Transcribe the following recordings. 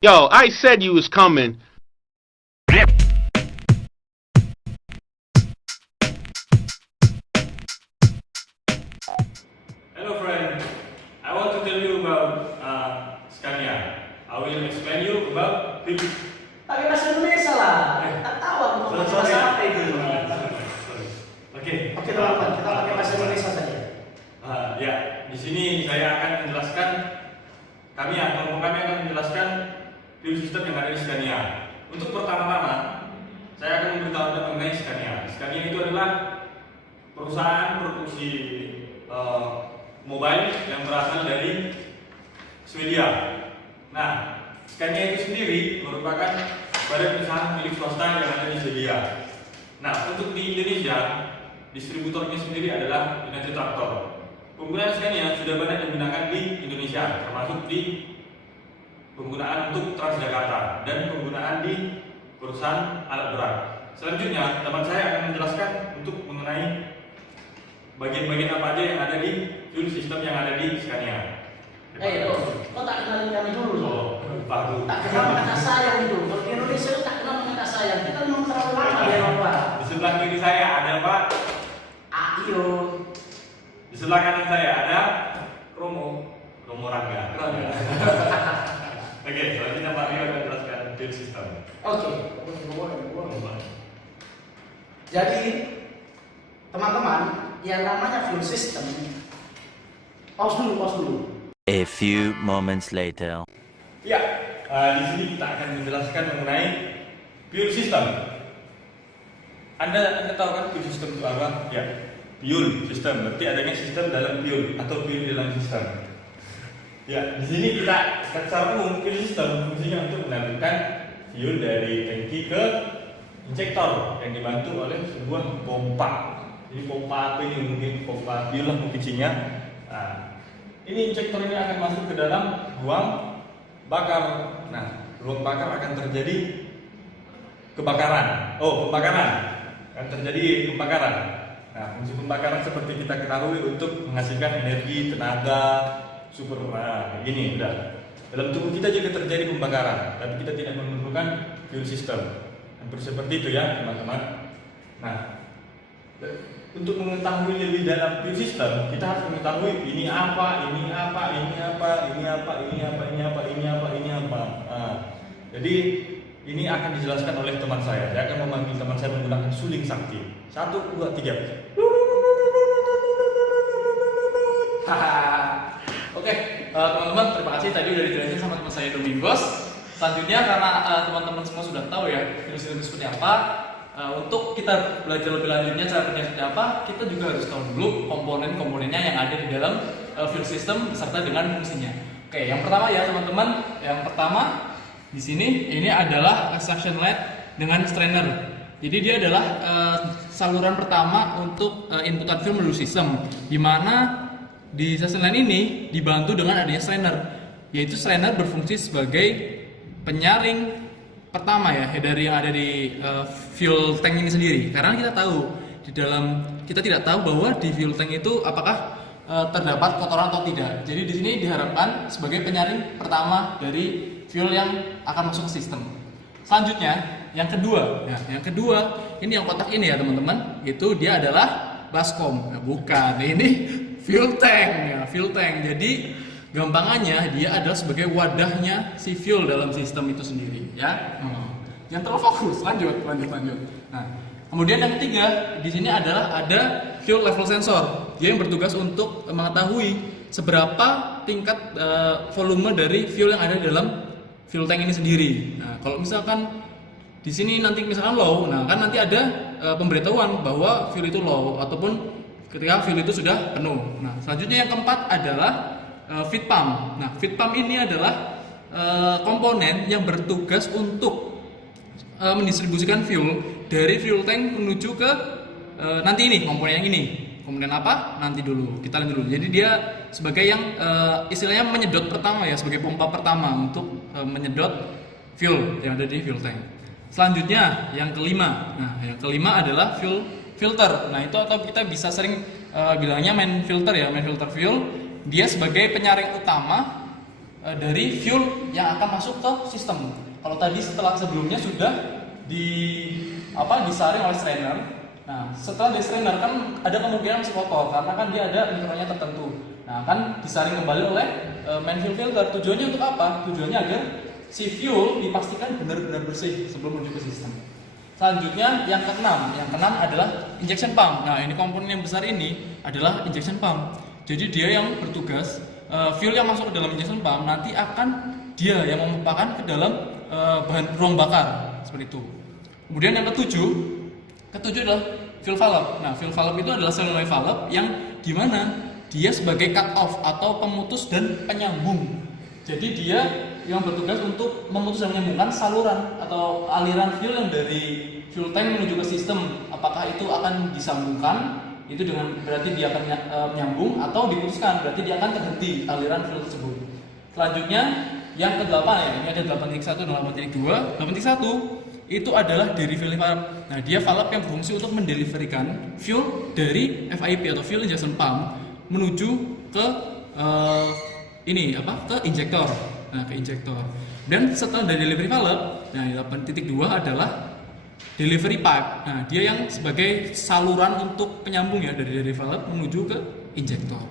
Yo, I said you was coming. Hello friend, I want to tell you about Scania. I will explain you about Philips. Pakai bahasa Indonesia lah. Tak tahu aku mau pakai bahasa apa itu. Oke, Oke teman-teman, kita pakai bahasa Indonesia saja. Ya, di sini saya akan menjelaskan, kelompok kami akan menjelaskan Philips sistem yang ada di Scania. Untuk pertama-tama, saya akan memberitahukan mengenai Scania. Scania itu adalah perusahaan produksi mobile yang berasal dari Swedia. Nah, Scania itu sendiri merupakan badan usaha milik swasta yang ada di Swedia. Nah, untuk di Indonesia, distributornya sendiri adalah United Tractor. Penggunaan Scania sudah banyak digunakan di Indonesia, termasuk di penggunaan untuk Transjakarta dan penggunaan di perusahaan alat berat. Selanjutnya, teman saya akan menjelaskan untuk mengenai bagian-bagian apa aja yang ada di fuel system yang ada di Scania. Kau tak kenal kami dulu. Oh, baru. Tak kenal kata sayang itu. Kalau di Indonesia itu tak kenal kata sayang. Kita memang terlalu lama ya Pak. Di sebelah kiri saya ada Pak. Ayo. Di sebelah kanan saya ada Romo Rangga. Oke, selanjutnya Pak Rio akan menjelaskan fuel system. Oke. Jadi teman-teman, yang namanya fuel system. Pause dulu. A few moments later. Ya, di sini kita akan menjelaskan mengenai fuel system. Anda tahu kan fuel system itu apa? Ya, fuel system. Berarti adanya sistem dalam fuel atau fuel dalam sistem. Ya, di sini kita secara umum fuel system fungsinya untuk menambahkan fuel dari tangki ke injektor yang dibantu oleh sebuah pompa. Ini pompa apa ini? Mungkin pompa fuel lah mungkin isinya. Nah, ini injektor ini akan masuk ke dalam ruang bakar. Nah, ruang bakar akan terjadi kebakaran. Pembakaran. Akan terjadi pembakaran. Nah, fungsi pembakaran seperti kita ketahui untuk menghasilkan energi, tenaga, super. Nah, ini udah. Dalam tubuh kita juga terjadi pembakaran, tapi kita tidak memerlukan fuel system. Hampir seperti itu ya, teman-teman. Nah, untuk mengetahui lebih dalam fuel system, kita harus mengetahui ini apa. Nah, jadi ini akan dijelaskan oleh teman saya. Saya akan memanggil teman saya menggunakan suling sakti. 1, 2, 3. Oke, teman-teman, terima kasih tadi udah dijelasin sama teman saya Domingos. Selanjutnya karena teman-teman semua sudah tahu ya fuel system itu seperti apa. Untuk kita belajar lebih lanjutnya cara kerja seperti apa, kita juga harus tahu dulu komponen-komponennya yang ada di dalam fuel system beserta dengan fungsinya. Oke, yang pertama ya teman-teman, di sini ini adalah suction lead dengan strainer. Jadi dia adalah saluran pertama untuk inputan fuel menuju sistem, di mana di suction lead ini dibantu dengan adanya strainer, yaitu strainer berfungsi sebagai penyaring pertama ya dari yang ada di fuel tank ini sendiri. Karena kita tidak tahu bahwa di fuel tank itu apakah terdapat kotoran atau tidak. Jadi di sini diharapkan sebagai penyaring pertama dari fuel yang akan masuk ke sistem. Selanjutnya, yang kedua ini yang kotak ini ya teman-teman, itu dia adalah baskom. Nah, bukan, ini fuel tank. Jadi gampangannya dia adalah sebagai wadahnya si fuel dalam sistem itu sendiri ya. Yang terlalu fokus, lanjut. Nah, kemudian yang ketiga di sini adalah ada fuel level sensor. Dia yang bertugas untuk mengetahui seberapa tingkat volume dari fuel yang ada di dalam fuel tank ini sendiri. Nah, kalau misalkan di sini nanti misalkan low, nah kan nanti ada pemberitahuan bahwa fuel itu low ataupun ketika fuel itu sudah penuh. Nah, selanjutnya yang keempat adalah feed pump. Nah, feed pump ini adalah komponen yang bertugas untuk mendistribusikan fuel dari fuel tank menuju ke nanti ini komponen yang ini. Komponen apa? Nanti dulu. Kita lihat dulu. Jadi dia sebagai yang istilahnya menyedot pertama ya, sebagai pompa pertama untuk menyedot fuel yang ada di fuel tank. Selanjutnya yang kelima. Nah, yang kelima adalah fuel filter. Nah, itu atau kita bisa sering bilangnya main filter ya, main filter fuel. Dia sebagai penyaring utama dari fuel yang akan masuk ke sistem. Kalau tadi sebelumnya sudah disaring oleh strainer. Nah, setelah di strainer kan ada kemungkinan masih kotor karena kan dia ada mikronya tertentu. Nah, akan disaring kembali oleh main fuel filter. Tujuannya untuk apa? Tujuannya agar si fuel dipastikan benar-benar bersih sebelum menuju ke sistem. Selanjutnya yang keenam adalah injection pump. Nah, ini komponen yang besar ini adalah injection pump. Jadi dia yang bertugas fuel yang masuk ke dalam injection pump nanti akan dia yang memumpahkan ke dalam ruang bakar seperti itu. Kemudian yang ketujuh adalah fuel valve. Nah, fuel valve itu adalah solenoid valve yang dimana dia sebagai cut off atau pemutus dan penyambung. Jadi dia yang bertugas untuk memutus dan menyambungkan saluran atau aliran fuel yang dari fuel tank menuju ke sistem. Apakah itu akan disambungkan, itu dengan berarti dia akan menyambung, atau diputuskan berarti dia akan terhenti aliran fuel tersebut. Selanjutnya yang ke-8 ya, ini ada 8.1 dan 8.2. 8.1 itu adalah delivery valve. Nah, dia valve yang berfungsi untuk mendeliverikan fuel dari FIP atau fuel injection pump menuju ke ke injektor. Nah, ke injektor. Dan setelah dari delivery valve, nah 8.2 adalah delivery pipe. Nah, dia yang sebagai saluran untuk penyambung ya dari delivery valve menuju ke injektor.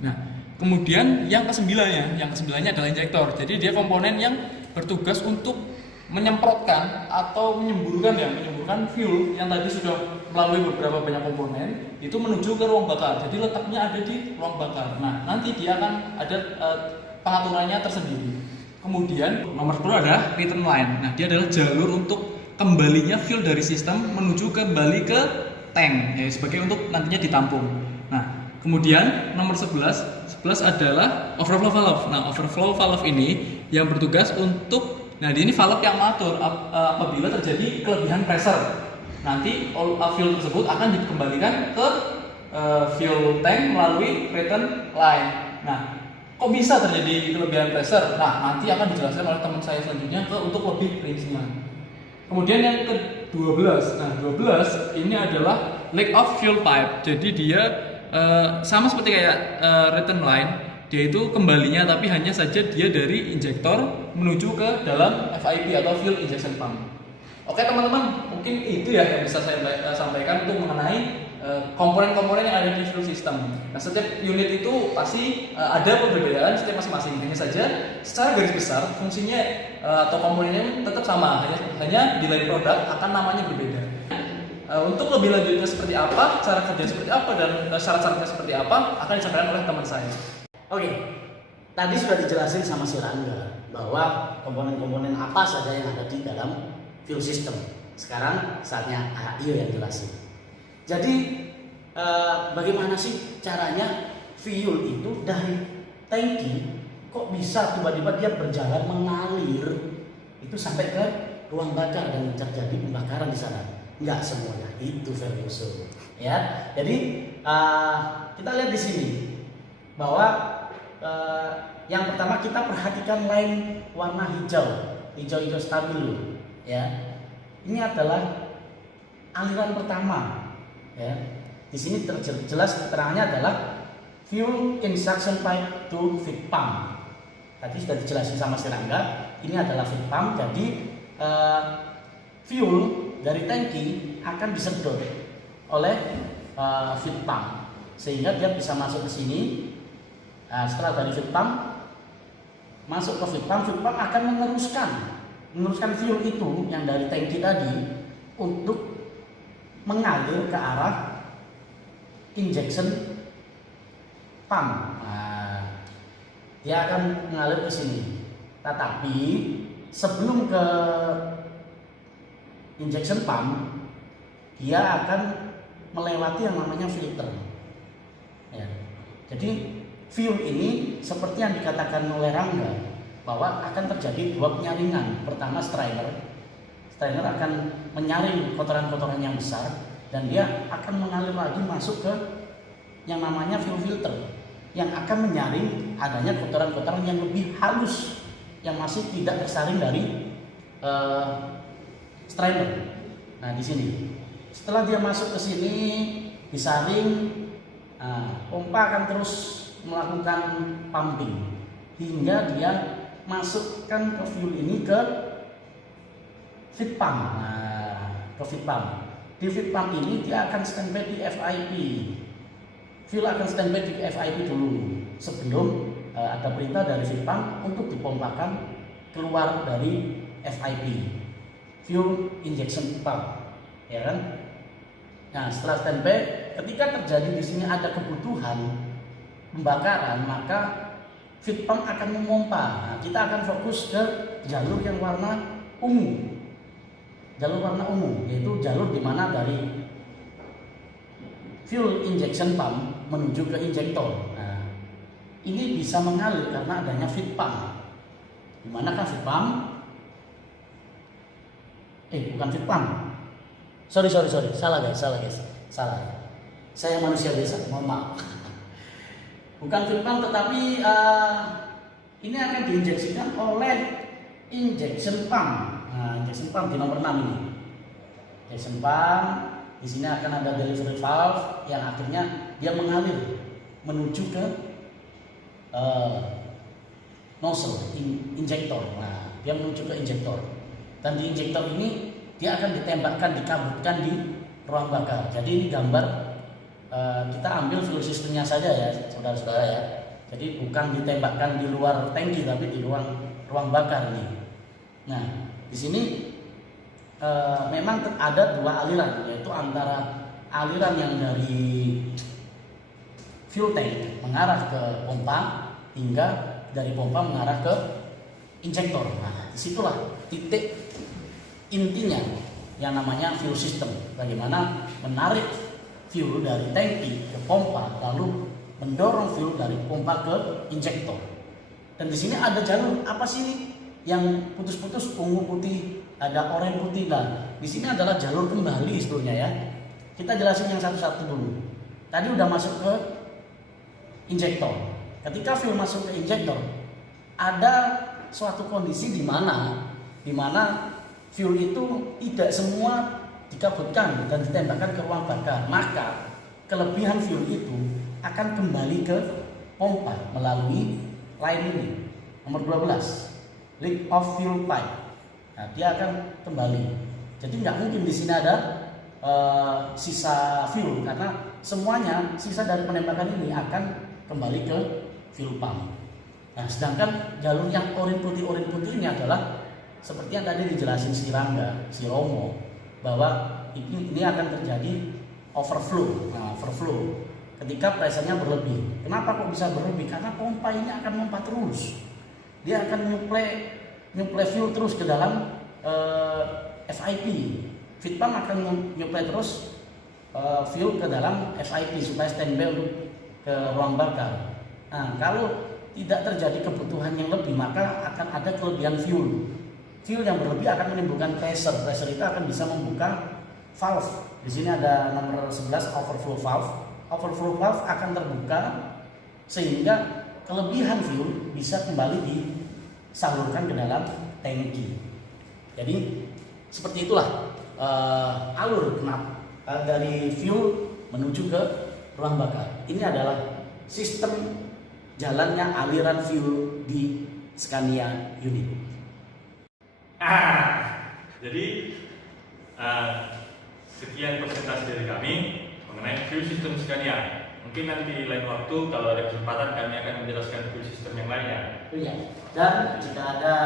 Nah, kemudian yang kesembilannya adalah injektor. Jadi dia komponen yang bertugas untuk menyemprotkan atau menyemburkan fuel yang tadi sudah melalui beberapa banyak komponen itu menuju ke ruang bakar. Jadi letaknya ada di ruang bakar. Nah, nanti dia akan ada pengaturannya tersendiri. Kemudian nomor 10 adalah return line. Nah, dia adalah jalur untuk kembalinya fuel dari sistem menuju kembali ke tank ya, sebagai untuk nantinya ditampung. Nah, kemudian nomor 11 adalah overflow valve. Nah, overflow valve ini yang bertugas untuk ini valve yang mengatur apabila terjadi kelebihan pressure. Nanti fuel tersebut akan dikembalikan ke fuel tank melalui return line. Nah, kok bisa terjadi kelebihan pressure? Nah, nanti akan dijelaskan oleh teman saya selanjutnya untuk lebih rincinya. Kemudian yang ke-12. Nah, 12 ini adalah lack of fuel pipe. Jadi dia sama seperti kayak return line, dia itu kembalinya tapi hanya saja dia dari injektor menuju ke dalam FIP atau fuel injection pump. Oke teman-teman, mungkin itu ya yang bisa saya sampaikan untuk mengenai komponen-komponen yang ada di fuel system. Nah, setiap unit itu pasti ada perbedaan setiap masing-masing. Hanya saja secara garis besar fungsinya atau komponennya tetap sama, hanya di lain produk akan namanya berbeda. Untuk lebih lanjutnya seperti apa, cara kerja seperti apa, dan syarat-syaratnya seperti apa akan disampaikan oleh teman saya. Oke, tadi sudah dijelasin sama si Rangga bahwa komponen-komponen apa saja yang ada di dalam fuel system. Sekarang saatnya Ayu yang jelasin. Jadi bagaimana sih caranya fuel itu dari tangki kok bisa tiba-tiba dia berjalan mengalir itu sampai ke ruang bakar dan terjadi pembakaran di sana? Enggak semuanya itu Ferguson, ya. Jadi kita lihat di sini bahwa yang pertama kita perhatikan line warna hijau stabil, ya. Ini adalah aliran pertama, ya. Di sini jelas keterangannya adalah fuel injection pipe to feed pump. Tadi sudah dijelasin sama si Rangga, ini adalah feed pump. Jadi fuel dari tangki akan disedot oleh feed pump sehingga dia bisa masuk ke sini. Setelah dari feed pump masuk ke feed pump akan meneruskan fuel itu yang dari tangki tadi untuk mengalir ke arah injection pump. Dia akan mengalir ke sini. Tetapi sebelum ke injection pump, dia akan melewati yang namanya filter. Ya. Jadi fuel ini seperti yang dikatakan oleh Rangga bahwa akan terjadi dua penyaringan. Pertama strainer akan menyaring kotoran-kotoran yang besar dan dia akan mengalir lagi masuk ke yang namanya fuel filter yang akan menyaring adanya kotoran-kotoran yang lebih halus yang masih tidak tersaring dari strainer. Nah, di sini. Setelah dia masuk ke sini, disaring, pompa akan terus melakukan pumping. hingga dia masukkan ke fuel ini ke feed pump. Nah, ke feed pump. Di feed pump ini dia akan standby di FIP. Fuel akan standby di FIP dulu sebelum ada perintah dari feed pump untuk dipompakan keluar dari FIP, fuel injection pump, ya kan? Nah, setelah standby, ketika terjadi di sini ada kebutuhan pembakaran, maka feed pump akan memompa. Nah, kita akan fokus ke jalur yang warna ungu. Jalur warna ungu yaitu jalur di mana dari fuel injection pump menuju ke injektor. Nah, ini bisa mengalir karena adanya feed pump. Di mana kan feed pump? Bukan feed pump. Sorry, salah guys. Saya manusia biasa, mohon maaf. Bukan feed pump, tetapi ini akan diinjeksikan oleh injection pump. Nah, injection pump di nomor 6 ini. Injection pump, di sini akan ada delivery valve yang akhirnya dia mengalir menuju ke nozzle injektor. Nah, dia menuju ke injektor. Dan di injektor ini dia akan ditembakkan, dikabutkan di ruang bakar. Jadi ini gambar kita ambil fuel sistemnya saja ya, saudara-saudara ya. Jadi bukan ditembakkan di luar tangki tapi di ruang bakar ini. Nah, di sini memang ada dua aliran, yaitu antara aliran yang dari fuel tank mengarah ke pompa hingga dari pompa mengarah ke injektor. Nah, disitulah titik intinya yang namanya fuel system. Bagaimana menarik fuel dari tangki ke pompa lalu mendorong fuel dari pompa ke injektor. Dan di sini ada jalur apa sih ini? Yang putus-putus, ungu putih, ada oranye putih. Nah, di sini adalah jalur kembali sebetulnya ya. Kita jelasin yang satu-satu dulu. Tadi udah masuk ke injektor. Ketika fuel masuk ke injektor, ada suatu kondisi di mana fuel itu tidak semua dikabutkan dan ditembakkan ke ruang bakar. Maka kelebihan fuel itu akan kembali ke pompa melalui line ini, nomor 12. Leak of fuel pipe. Nah, dia akan kembali. Jadi nggak mungkin di sini ada sisa fuel karena semuanya sisa dari penembakan ini akan kembali ke fuel pump. Nah, sedangkan jalur yang oranye putih ini adalah seperti yang tadi dijelasin si Rangga, si Romo, bahwa ini akan terjadi overflow. Nah, overflow ketika pressure-nya berlebih. Kenapa kok bisa berlebih? Karena pompa ini akan memompa terus. Dia akan nyuplai fuel terus ke dalam FIP. Feed pump akan nyuplai terus fuel ke dalam FIP supaya standby untuk ke ruang bakar. Nah, kalau tidak terjadi kebutuhan yang lebih, maka akan ada kelebihan fuel. Fuel yang berlebih akan menimbulkan pressure. Pressure itu akan bisa membuka valve. Di sini ada nomor 11 overflow valve. Overflow valve akan terbuka sehingga kelebihan fuel bisa kembali disalurkan ke dalam tangki. Jadi seperti itulah alur kenapa dari fuel menuju ke ruang bakar. Ini adalah sistem jalannya aliran fuel di Scania unit. Jadi sekian presentasi dari kami mengenai fuel system Scania. Mungkin nanti lain waktu kalau ada kesempatan kami akan menjelaskan fuel system yang lainnya. Iya. Dan jika ada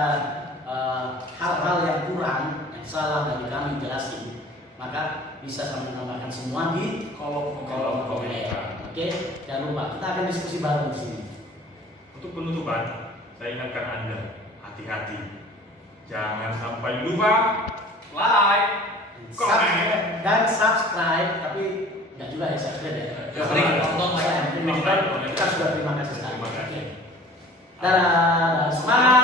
hal-hal yang kurang, yang salah dari kami jelasin, maka bisa kami tambahkan semua di kolom komentar. Oke, jangan lupa kita akan diskusi bareng di sini. Untuk penutupan, saya ingatkan Anda, hati-hati. Jangan sampai lupa like, komen, dan subscribe, tapi nggak juga ya subscribe ya. Tonton, Kita sudah terima kasih sekali. Terima kasih. Dadah, semangat.